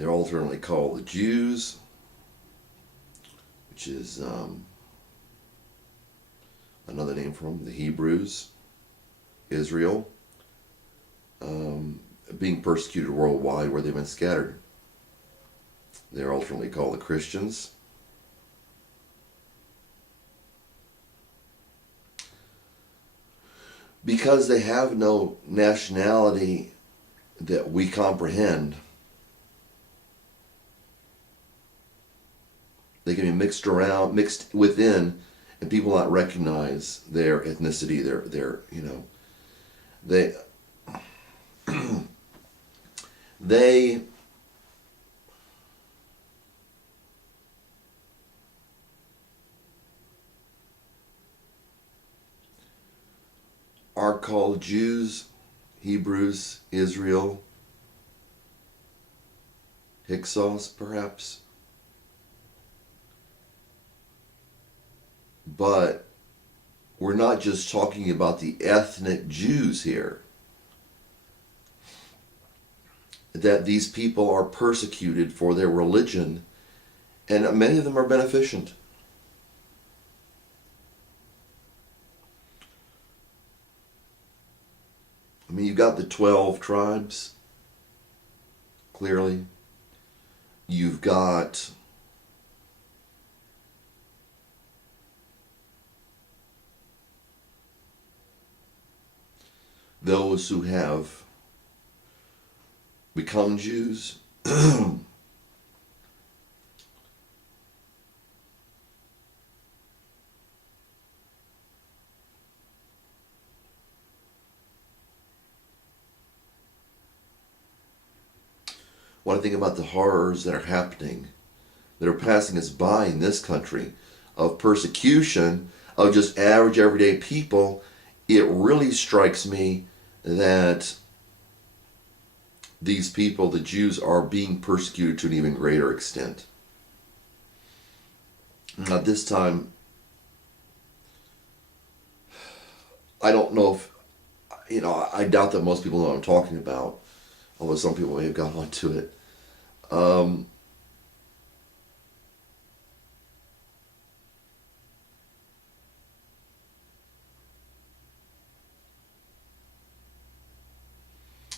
They're alternately called the Jews, which is another name for them, the Hebrews, Israel, being persecuted worldwide where they've been scattered. They're alternately called the Christians. Because they have no nationality that we comprehend, they can be mixed within, and people not recognize their ethnicity, their they they are called Jews, Hebrews, Israel, Hyksos perhaps. But we're not just talking about the ethnic Jews here. That these people are persecuted for their religion, and many of them are beneficent. I mean, you've got the 12 tribes, clearly. You've got those who have become Jews. When I think about the horrors that are happening, that are passing us by in this country, of persecution of just average everyday people, it really strikes me that these people, the Jews, are being persecuted to an even greater extent. At this time, I don't know if, I doubt that most people know what I'm talking about, although some people may have gone on to it.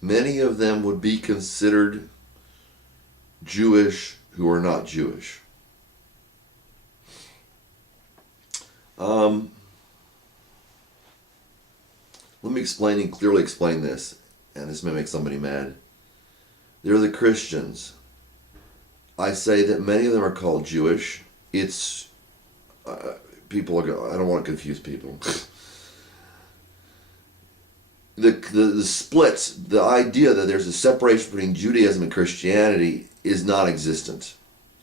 Many of them would be considered Jewish who are not Jewish. Let me clearly explain this, and this may make somebody mad. They're the Christians. I say that many of them are called Jewish. It's people are. I don't want to confuse people. The splits, the idea that there's a separation between Judaism and Christianity is non-existent.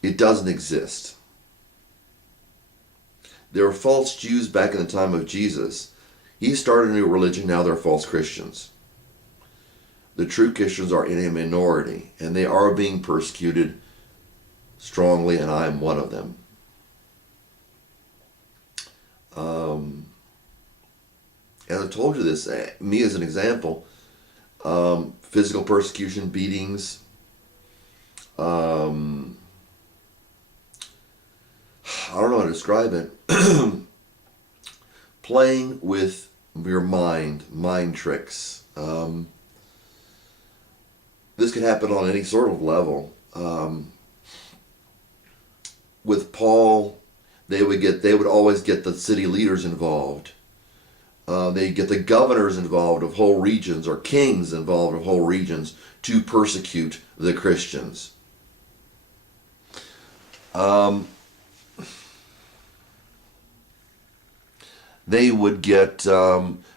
It doesn't exist. There were false Jews back in the time of Jesus. He started a new religion, now they're false Christians. The true Christians are in a minority, and they are being persecuted strongly, and I am one of them. And I told you this, me as an example, physical persecution, beatings, I don't know how to describe it. Playing with your mind tricks. This could happen on any sort of level. With Paul, they would always get the city leaders involved. They get the governors involved of whole regions, or kings involved of whole regions, to persecute the Christians. They would get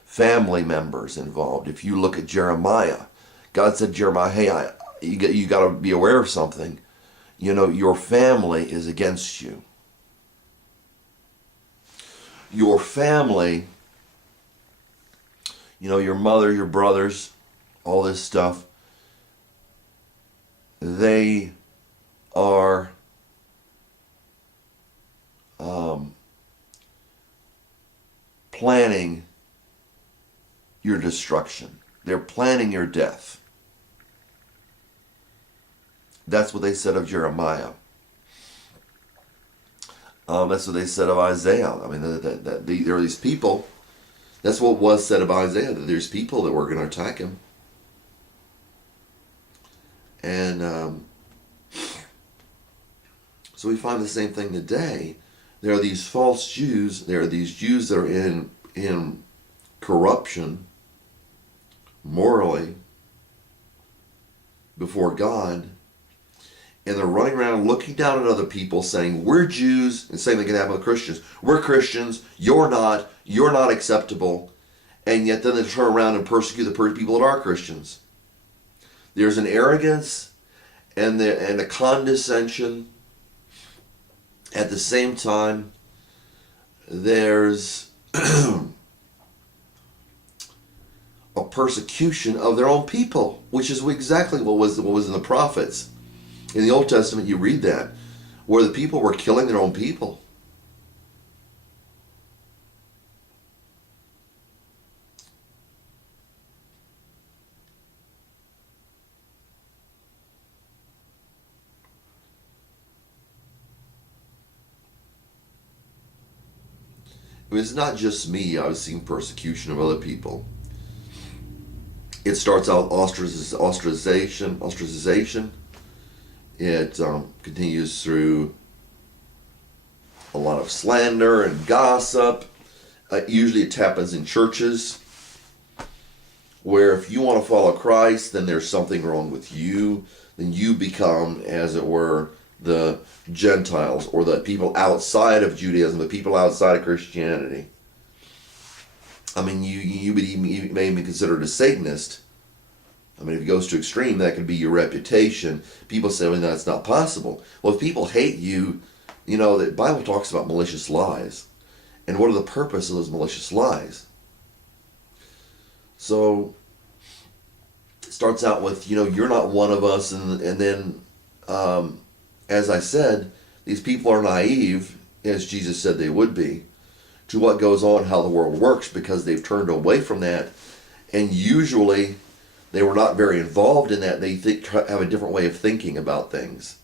family members involved. If you look at Jeremiah, God said to Jeremiah, hey, you got to be aware of something. Your family is against you. Your family, your mother, your brothers, all this stuff, they are planning your destruction. They're planning your death. That's what they said of Jeremiah. That's what they said of Isaiah. I mean, there are these people. That's what was said of Isaiah, that there's people that were going to attack him. And so we find the same thing today. There are these false Jews. There are these Jews that are in corruption morally before God. And they're running around looking down at other people saying, we're Jews, and same thing can happen with Christians. We're Christians, you're not acceptable. And yet then they turn around and persecute the people that are Christians. There's an arrogance and a condescension. At the same time, there's a persecution of their own people, which is exactly what was in the prophets. In the Old Testament, you read that, where the people were killing their own people. I mean, it's not just me. I've seen persecution of other people. It starts out ostracization. It continues through a lot of slander and gossip. Usually it happens in churches, where if you want to follow Christ, then there's something wrong with you. Then you become, as it were, the Gentiles, or the people outside of Judaism, the people outside of Christianity. I mean, you may be considered a Satanist. I mean, if it goes to extreme, that could be your reputation. People say, well, that's not possible. Well, if people hate you, the Bible talks about malicious lies. And what are the purpose of those malicious lies? So, it starts out with, you're not one of us. And then, as I said, these people are naive, as Jesus said they would be, to what goes on, how the world works, because they've turned away from that. And usually they were not very involved in that. They have a different way of thinking about things.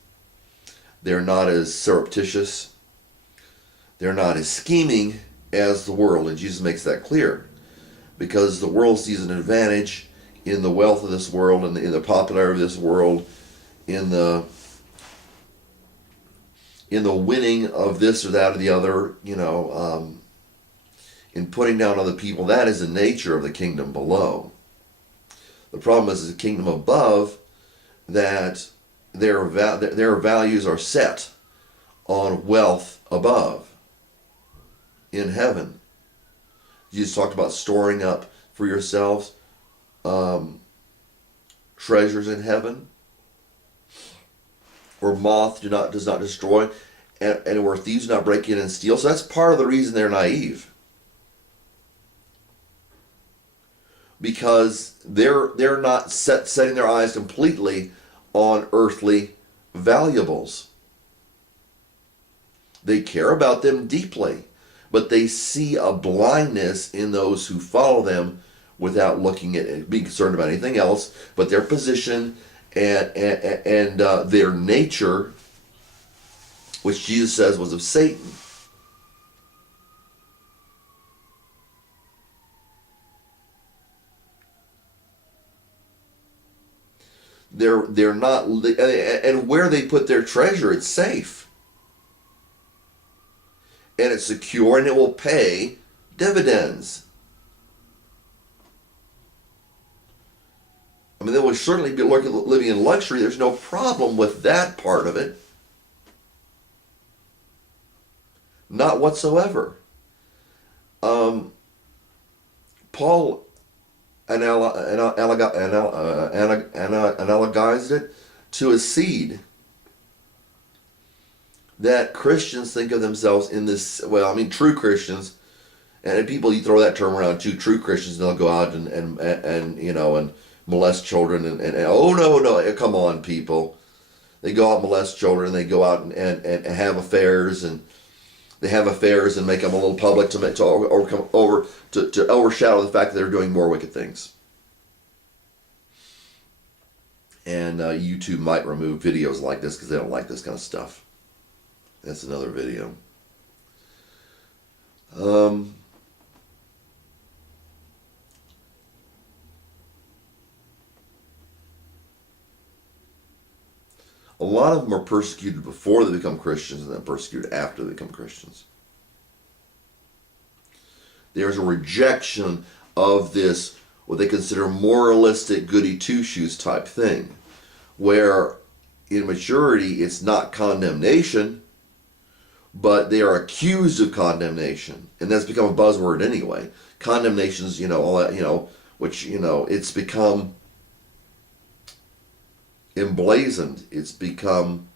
They're not as surreptitious. They're not as scheming as the world. And Jesus makes that clear. Because the world sees an advantage in the wealth of this world, and in the popularity of this world, in the winning of this or that or the other, in putting down other people. That is the nature of the kingdom below. The problem is the kingdom above, that their values are set on wealth above, in heaven. Jesus talked about storing up for yourselves treasures in heaven, where moth does not destroy, and where thieves do not break in and steal. So that's part of the reason they're naive. Because they're not setting their eyes completely on earthly valuables. They care about them deeply, but they see a blindness in those who follow them without looking at it, being concerned about anything else but their position and their nature, which Jesus says was of Satan. They're not, and where they put their treasure, it's safe, and it's secure, and it will pay dividends. I mean, they will certainly be living in luxury. There's no problem with that part of it. Not whatsoever. Paul analogized it to a seed. That Christians think of themselves in this, true Christians, and people, you throw that term around too, true Christians, and they'll go out and molest children, and oh no, come on, people. They go out and molest children, and they go out and have affairs, and they have affairs and make them a little public to overshadow the fact that they're doing more wicked things. And YouTube might remove videos like this because they don't like this kind of stuff. That's another video. A lot of them are persecuted before they become Christians and then persecuted after they become Christians. There's a rejection of this, what they consider moralistic goody two-shoes type thing, where in maturity it's not condemnation, but they are accused of condemnation. And that's become a buzzword anyway. Condemnation's, all that, which, it's become emblazoned. It's become